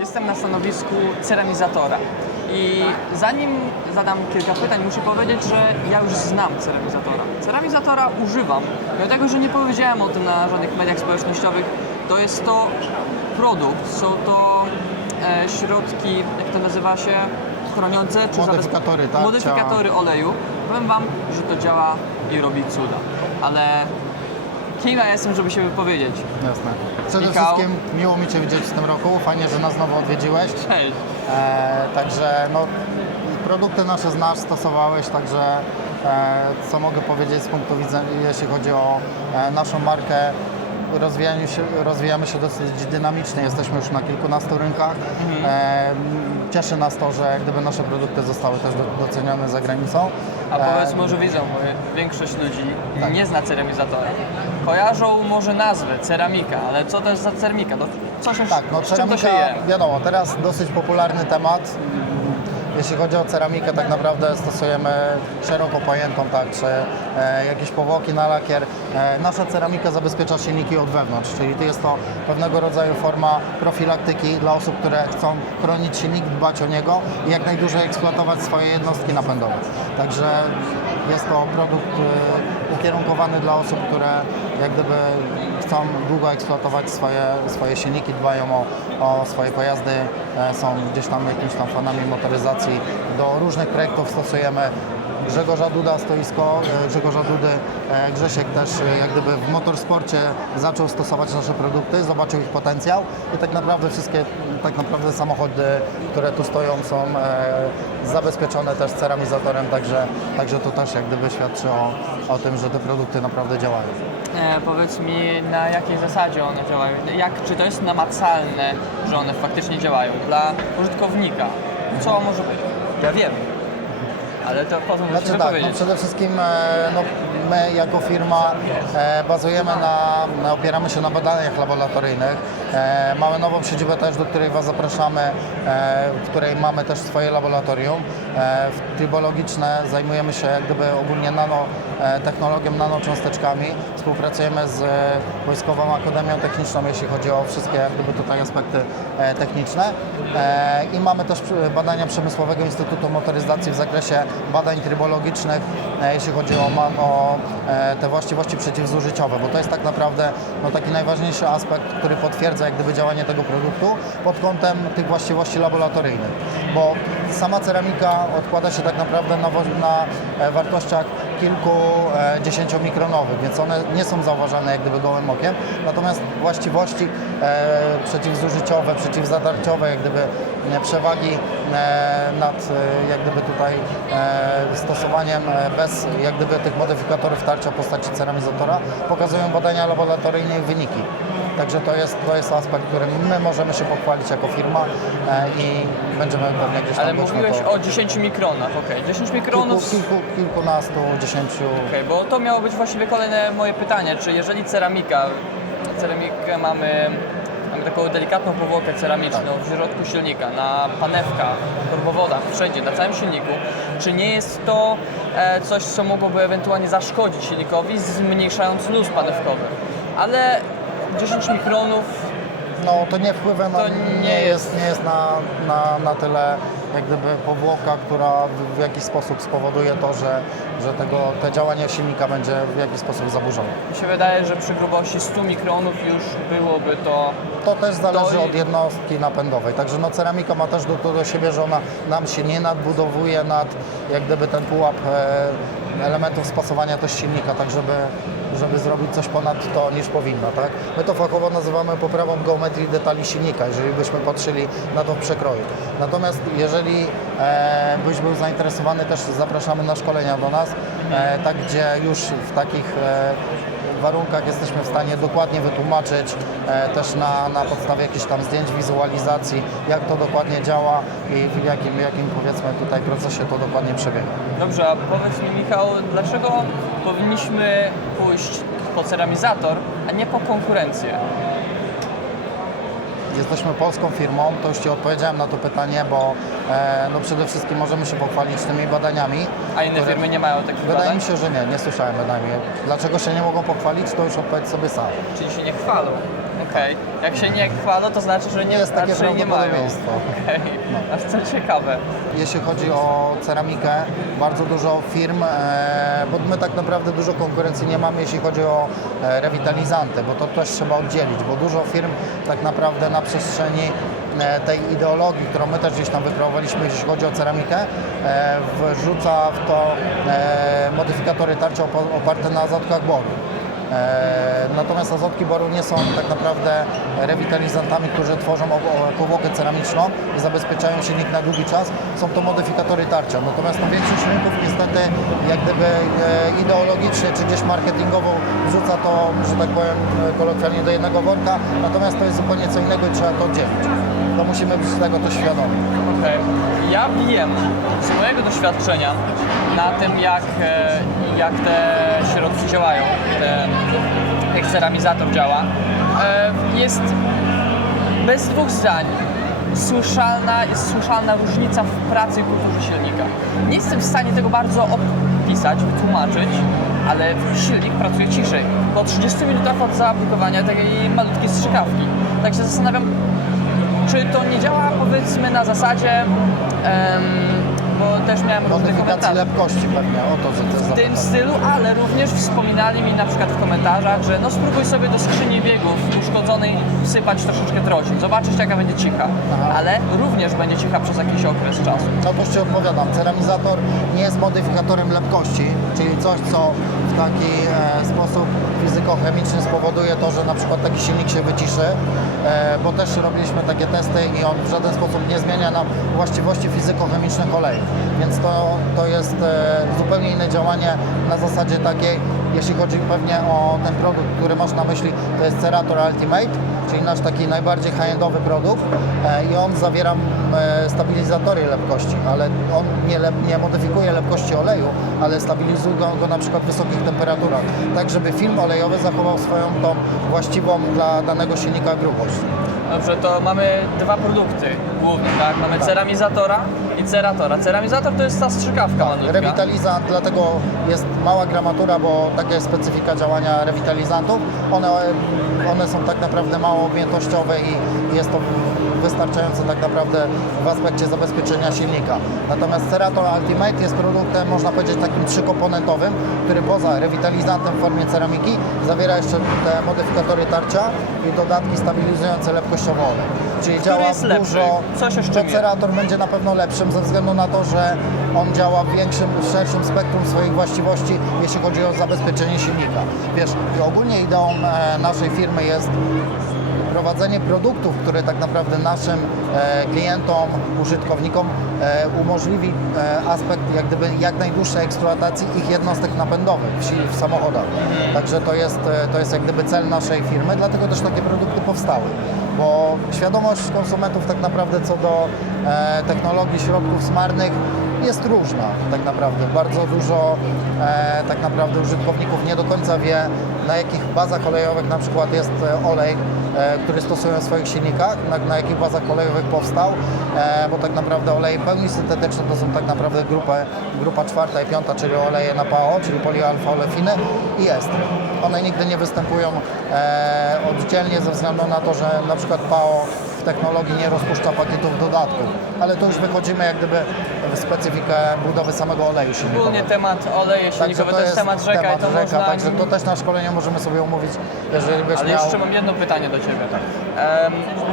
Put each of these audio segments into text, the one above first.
Jestem na stanowisku ceramizatora. I zanim zadam kilka pytań, muszę powiedzieć, że ja już znam ceramizatora. Ceramizatora używam, mimo tego, że nie powiedziałem o tym na żadnych mediach społecznościowych. To jest to produkt, są to e, środki, jak to nazywa się, chroniące czy Modyfikatory, tak, Modyfikatory oleju. Powiem Wam, że to działa i robi cuda. Ale kim ja jestem, żeby się wypowiedzieć? Jasne. Przede Michał. wszystkim miło mi Cię widzieć w tym roku. Fajnie, że nas znowu odwiedziłeś. Cześć. E, także no, produkty nasze znasz, stosowałeś, także e, co mogę powiedzieć z punktu widzenia, jeśli chodzi o e, naszą markę, rozwijamy się, rozwijamy się dosyć dynamicznie, jesteśmy już na kilkunastu rynkach. E, cieszy nas to, że jak gdyby nasze produkty zostały też do, docenione za granicą. A E, powiedz może widzą, bo większość ludzi Tak. nie zna ceramizatora. Kojarzą może nazwę ceramika, ale co to jest za ceramika? No, co się, Tak, no z czym to się ceramika, je? wiadomo, teraz dosyć popularny temat. Jeśli chodzi o ceramikę, tak naprawdę stosujemy szeroko pojętą, tak, czy e, jakieś powłoki na lakier. E, nasza ceramika zabezpiecza silniki od wewnątrz, czyli jest to pewnego rodzaju forma profilaktyki dla osób, które chcą chronić silnik, dbać o niego i jak najdłużej eksploatować swoje jednostki napędowe. Także jest to produkt e, ukierunkowany dla osób, które jak gdyby chcą długo eksploatować swoje, swoje silniki, dbają o, o swoje pojazdy, e, są gdzieś tam jakimiś tam fanami motoryzacji. Do różnych projektów stosujemy Grzegorza Duda stoisko, e, Grzegorza Dudy, e, Grzesiek też jak gdyby w motorsporcie zaczął stosować nasze produkty, zobaczył ich potencjał i tak naprawdę wszystkie tak naprawdę samochody, które tu stoją są zabezpieczone też ceramizatorem, także, także to też jak gdyby świadczy o, o tym, że te produkty naprawdę działają. E, powiedz mi, na jakiej zasadzie one działają? Jak, czy to jest namacalne, że one faktycznie działają dla użytkownika? Co może być? Ja wiem, ale to potem musisz Znaczy tak, no powiedzieć. przede wszystkim e, no, my jako firma e, bazujemy na, opieramy się na badaniach laboratoryjnych. E, mamy nową siedzibę też, do której Was zapraszamy, e, w której mamy też swoje laboratorium tribologiczne. Zajmujemy się jak gdyby ogólnie nano, e, technologią, nanocząsteczkami. Współpracujemy z Wojskową Akademią Techniczną, jeśli chodzi o wszystkie jak gdyby tutaj aspekty techniczne. I mamy też badania Przemysłowego Instytutu Motoryzacji w zakresie badań trybologicznych, jeśli chodzi o, o te właściwości przeciwzużyciowe, bo to jest tak naprawdę no, taki najważniejszy aspekt, który potwierdza jak gdyby działanie tego produktu pod kątem tych właściwości laboratoryjnych, bo sama ceramika odkłada się tak naprawdę na, na e, wartościach kilku e, więc one nie są zauważalne jak gdyby gołym okiem, natomiast właściwości e, przeciwzużyciowe, przeciwzadarciowe, jak gdyby e, przewagi nad jak gdyby tutaj stosowaniem bez jak gdyby tych modyfikatorów tarcia w postaci ceramizatora pokazują badania laboratoryjne i wyniki. Także to jest, to jest aspekt, którym my możemy się pochwalić jako firma e, i będziemy pewnie gdzieś tam Ale mówiłeś to... o 10 mikronach, okej. 10 kilku, mikronów kilku, kilkunastu, dziesięciu. Okej, bo to miało być właściwie kolejne moje pytanie, czy jeżeli ceramika, ceramikę mamy, mamy taką delikatną powłokę ceramiczną w środku silnika, na panewkach, korbowodach, wszędzie, na całym silniku, czy nie jest to e, coś, co mogłoby ewentualnie zaszkodzić silnikowi, zmniejszając luz panewkowy? Ale 10 mikronów No to nie wpływa na, To nie, nie jest, nie jest na, na, na tyle jak gdyby powłoka, która w, w jakiś sposób spowoduje to, że, że tego, te działanie silnika będzie w jakiś sposób zaburzone. mi się wydaje, że przy grubości 100 mikronów już byłoby to To też zależy i- od jednostki napędowej. Także no, ceramika ma też do, do siebie, że ona nam się nie nadbudowuje nad jak gdyby ten pułap e, elementów spasowania też silnika, tak żeby, żeby zrobić coś ponad to niż powinno. Tak? My to fachowo nazywamy poprawą geometrii detali silnika, jeżeli byśmy patrzyli na to w przekroju. Natomiast jeżeli e, byś był zainteresowany, też zapraszamy na szkolenia do nas, e, tak gdzie już w takich e, warunkach jesteśmy w stanie dokładnie wytłumaczyć e, też na, na podstawie jakichś tam zdjęć, wizualizacji, jak to dokładnie działa i w jakim, jakim powiedzmy tutaj procesie to dokładnie przebiega. Dobrze, a powiedz mi Michał, dlaczego powinniśmy pójść po ceramizator, a nie po konkurencję? Jesteśmy polską firmą, to już Ci odpowiedziałem na to pytanie, bo e, no przede wszystkim możemy się pochwalić tymi badaniami. A inne które- firmy nie mają takich Wydaje badań? mi się, że nie, nie słyszałem bynajmniej. Dlaczego się nie mogą pochwalić, to już odpowiedz sobie sam. Czyli się nie chwalą. Okej. Jak się nie chwalą, to znaczy, że nie, Jest takie raczej nie mają. prawdopodobieństwo. Okej. Aż co ciekawe. Jeśli chodzi o ceramikę, bardzo dużo firm, e, bo my tak naprawdę dużo konkurencji nie mamy, jeśli chodzi o e, rewitalizanty, bo to też trzeba oddzielić, bo dużo firm tak naprawdę na przestrzeni e, tej ideologii, którą my też gdzieś tam wykreowaliśmy, jeśli chodzi o ceramikę, e, wrzuca w to e, modyfikatory tarczy opa- oparte na azotkach boru. E, Natomiast azotki boru nie są tak naprawdę rewitalizantami, którzy tworzą powłokę ceramiczną i zabezpieczają silnik na długi czas. Są to modyfikatory tarcza. Natomiast no, większość rynków niestety jak gdyby e, ideologicznie czy gdzieś marketingowo wrzuca to, że tak powiem e, kolokwialnie do jednego worka. Natomiast to jest zupełnie co innego i trzeba to oddzielić. To musimy być tego też świadomi. Ja wiem z mojego doświadczenia na tym, jak, jak te środki działają, te, jak ceramizator działa, e, jest bez dwóch zdań słyszalna, jest słyszalna różnica w pracy i kulturze silnika. Nie jestem w stanie tego bardzo opisać, wytłumaczyć, ale silnik pracuje ciszej. Po 30 minutach od zaaplikowania takiej malutkiej strzykawki. Tak się zastanawiam, czy to nie działa powiedzmy na zasadzie, em, też miałem różne Modyfikacji komentarze lepkości pewnie, o to, że to jest w tym stylu, ale również wspominali mi na przykład w komentarzach, że no spróbuj sobie do skrzyni biegów uszkodzonej wsypać troszeczkę trocin, zobaczyć jaka będzie cicha, Aha. ale również będzie cicha przez jakiś okres czasu. No to już Ci odpowiadam. Ceramizator nie jest modyfikatorem lepkości, czyli coś, co w taki e, sposób fizykochemiczny spowoduje to, że na przykład taki silnik się wyciszy, e, bo też robiliśmy takie testy i on w żaden sposób nie zmienia nam właściwości fizykochemicznych oleju. Więc to, to jest e, zupełnie inne działanie na zasadzie takiej, jeśli chodzi pewnie o ten produkt, który masz na myśli, to jest Cerator Ultimate, czyli nasz taki najbardziej high-endowy produkt e, i on zawiera e, stabilizatory lepkości, ale on nie, lep, nie modyfikuje lepkości oleju, ale stabilizuje go, go na przykład w wysokich temperaturach, tak żeby film olejowy zachował swoją tą właściwą dla danego silnika grubość. Dobrze, to mamy dwa produkty głównie, tak? Mamy ceramizatora i ceratora. Ceramizator to jest ta strzykawka malutka. Rewitalizant, dlatego jest mała gramatura, bo taka jest specyfika działania rewitalizantów. One, one są tak naprawdę mało objętościowe i jest to wystarczające tak naprawdę w aspekcie zabezpieczenia silnika. Natomiast Cerator Ultimate jest produktem, można powiedzieć, takim trzykomponentowym, który poza rewitalizantem w formie ceramiki zawiera jeszcze te modyfikatory tarcia i dodatki stabilizujące lepkościowo olej. Czyli działa jest lepszy? dużo. Co się to szczególnie? Cerator będzie na pewno lepszym ze względu na to, że on działa w większym, szerszym spektrum swoich właściwości, jeśli chodzi o zabezpieczenie silnika. Wiesz, ogólnie ideą e, naszej firmy jest prowadzenie produktów, które tak naprawdę naszym e, klientom, użytkownikom e, umożliwi aspekt jak gdyby jak najdłuższej eksploatacji ich jednostek napędowych w, samochodach. Także to jest, to jest jak gdyby cel naszej firmy, dlatego też takie produkty powstały. Bo świadomość konsumentów tak naprawdę co do e, technologii środków smarnych jest różna tak naprawdę. Bardzo dużo e, tak naprawdę użytkowników nie do końca wie na jakich bazach olejowych na przykład jest e, olej, który stosują w swoich silnikach, na, na jakich bazach olejowych powstał, e, bo tak naprawdę oleje pełni syntetyczne to są tak naprawdę grupę, grupa czwarta i piąta, czyli oleje na PAO, czyli polialfa-olefiny i estry. One nigdy nie występują e, oddzielnie ze względu na to, że na przykład PAO w technologii nie rozpuszcza pakietów dodatków, ale to już wychodzimy jak gdyby w specyfikę budowy samego oleju silnikowego. Ogólnie temat oleje silnikowe to jest temat rzeka temat i to rzeka, można... Także to też na szkoleniu możemy sobie umówić, jeżeli byś Ale miał... jeszcze mam jedno pytanie do Ciebie. Em,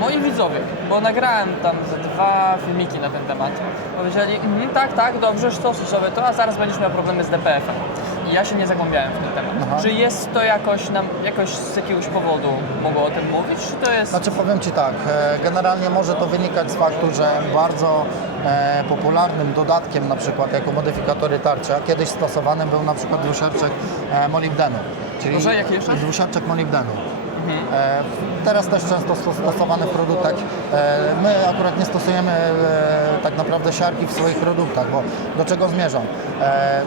moi widzowie, bo nagrałem tam dwa filmiki na ten temat, powiedzieli, mhm, tak, tak, dobrze, stosuj sobie to, a zaraz będziesz miał problemy z DPF-em. Ja się nie zagłębiałem w ten temat. Aha. Czy jest to jakoś, nam, jakoś z jakiegoś powodu mogło o tym mówić, czy to jest... Znaczy powiem Ci tak, e, generalnie może to wynikać z faktu, że bardzo e, popularnym dodatkiem na przykład jako modyfikatory tarcia, kiedyś stosowanym był na przykład dwusiarczek e, molibdenu. Czyli Proszę, jaki jeszcze? Dwusiarczek molibdenu. E, Teraz też często sto- stosowany w produktach. E, My akurat nie stosujemy e, tak naprawdę siarki w swoich produktach, bo do czego zmierzam?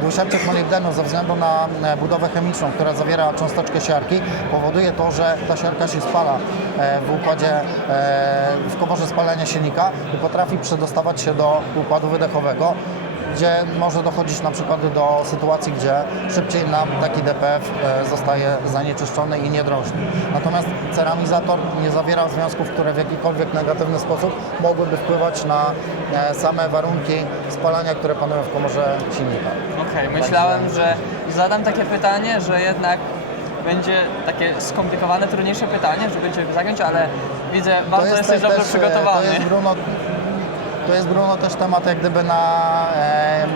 Dwusiarczek molibdenu ze względu na budowę chemiczną, która zawiera cząsteczkę siarki, powoduje to, że ta siarka się spala w układzie, w komorze spalania silnika i potrafi przedostawać się do układu wydechowego gdzie może dochodzić na przykład do sytuacji, gdzie szybciej nam taki DPF e, zostaje zanieczyszczony i nie drożni. Natomiast ceramizator nie zawiera związków, które w jakikolwiek negatywny sposób mogłyby wpływać na e, same warunki spalania, które panują w komorze silnika. Okej, myślałem, że zadam takie pytanie, że jednak będzie takie skomplikowane, trudniejsze pytanie, żeby Cię zagiąć, ale widzę, bardzo jesteś dobrze e, przygotowany. To jest, Bruno, to jest Bruno też temat jak gdyby na e,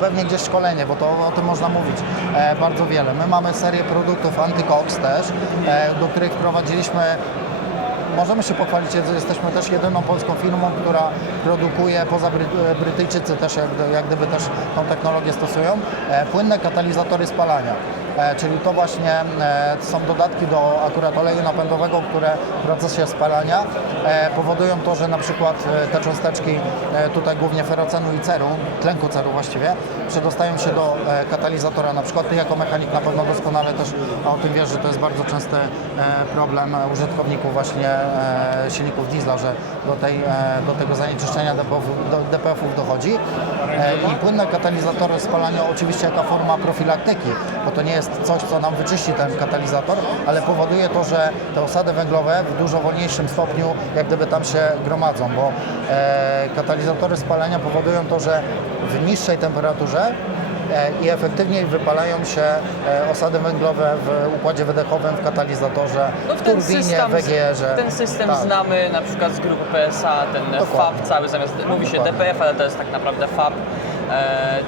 pewnie gdzieś szkolenie, bo to o tym można mówić e, bardzo wiele. My mamy serię produktów Antycox też, e, do których wprowadziliśmy Możemy się pochwalić, że jesteśmy też jedyną polską firmą, która produkuje, poza Bry- Brytyjczycy też jak, jak gdyby też tą technologię stosują, e, płynne katalizory spalania. E, czyli to właśnie e, są dodatki do akurat oleju napędowego, które w procesie spalania e, powodują to, że na przykład te cząsteczki, tutaj głównie ferocenu i ceru, tlenku ceru właściwie, przedostają się do katalizatora. Na przykład ty jako mechanik na pewno doskonale też o tym wiesz, że to jest bardzo częsty problem użytkowników właśnie silników diesla, że do, tej, e, do tego zanieczyszczenia DPF-ów, do, DPF-ów dochodzi. E, I płynne katalizatory spalania oczywiście jako forma profilaktyki, bo to nie jest coś, co nam wyczyści ten katalizator, ale powoduje to, że te osady węglowe w dużo wolniejszym stopniu jak gdyby tam się gromadzą, bo e, katalizatory spalania powodują to, że w niższej temperaturze i efektywniej wypalają się e, osady węglowe w układzie wydechowym, w katalizatorze, No w ten turbinie, system, w EGR-ze. ten system Tak. znamy na przykład z grupy PSA, ten Dokładnie. FAB cały zamiast, mówi się Dokładnie. DPF, ale to jest tak naprawdę FAB. E,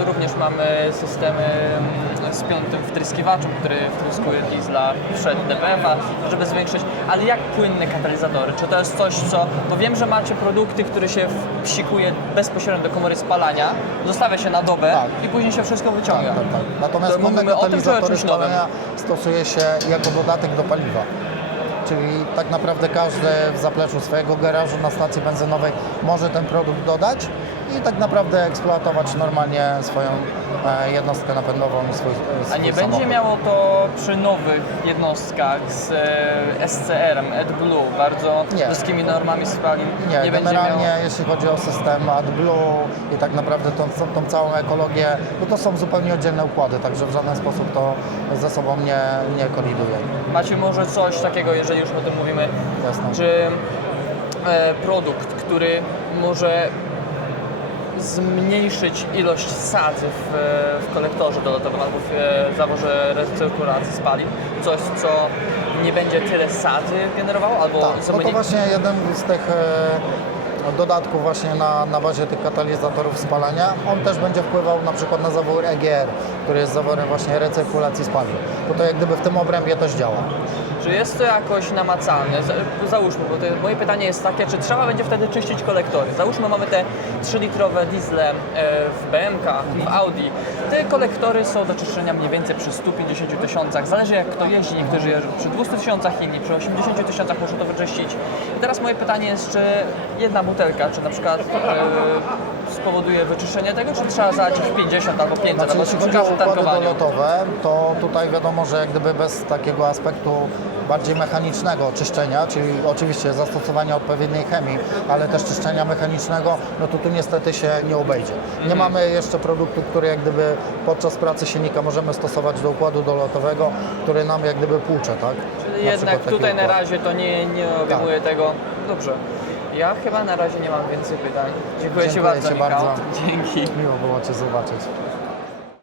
i również mamy systemy mm, z piątym wtryskiwaczem, który wtryskuje diesla przed DPF-a, żeby zwiększyć, ale jak płynne katalizatory? Czy to jest coś, co, bo wiem, że macie produkty, które się wpsikuje bezpośrednio do komory spalania, zostawia się na dobę Tak. i później się wszystko Tak, wyciąga. tak, tak. Natomiast To płynne mówimy o tym, czy o katalizatory spalania stosuje się jako dodatek do paliwa. Czyli tak naprawdę każdy w zapleczu swojego garażu na stacji benzynowej może ten produkt dodać i tak naprawdę eksploatować normalnie swoją e, jednostkę napędową i swój, A swój nie samochód. będzie miało to przy nowych jednostkach z e, SCR-em, AdBlue, bardzo Nie. wysokim normami spalin? Nie, będzie generalnie miało... jeśli chodzi o system AdBlue i tak naprawdę tą, tą, tą całą ekologię, no to są zupełnie oddzielne układy, także w żaden sposób to ze sobą nie, nie koliduje. Macie może coś takiego, jeżeli już o tym mówimy, Jasne. czy e, produkt, który może zmniejszyć ilość sadzy w, w kolektorze dolotowym albo w e, zaworze recyrkulacji spalin, coś co nie będzie tyle sadzy generowało, albo Tak, no to właśnie jeden z tych e, dodatków właśnie na, na bazie tych katalizatorów spalania, on też będzie wpływał na przykład na zawór EGR, który jest zaworem właśnie recyrkulacji spalin. Bo to jak gdyby w tym obrębie też działa. Czy jest to jakoś namacalne? Załóżmy, bo to, moje pytanie jest takie, czy trzeba będzie wtedy czyścić kolektory? Załóżmy, mamy te 3-litrowe diesle e, w BMK, w Audi. Te kolektory są do czyszczenia mniej więcej przy 150 tysiącach. Zależy jak kto jeździ. Niektórzy jeżdżą przy 200 tysiącach, inni przy 80 tysiącach muszą to wyczyścić. I teraz moje pytanie jest, czy jedna butelka, czy na przykład e, spowoduje wyczyszczenie tego, czy trzeba zalać ich 50 albo 500, Znaczy, albo jeśli chodzi o układy dolotowe, to tutaj wiadomo, że jak gdyby bez takiego aspektu bardziej mechanicznego czyszczenia, czyli oczywiście zastosowania odpowiedniej chemii, ale też czyszczenia mechanicznego, no to tu niestety się nie obejdzie. Mhm. Nie mamy jeszcze produktu, który jak gdyby podczas pracy silnika możemy stosować do układu dolotowego, który nam jak gdyby płucze, tak? Czyli Na jednak tutaj na układ. razie to nie, nie obejmuje tego. Dobrze. Ja chyba na razie nie mam więcej pytań. Dziękuję, Ci Dziękuję bardzo, Ci Michał. bardzo. Dzięki. Miło było Cię zobaczyć.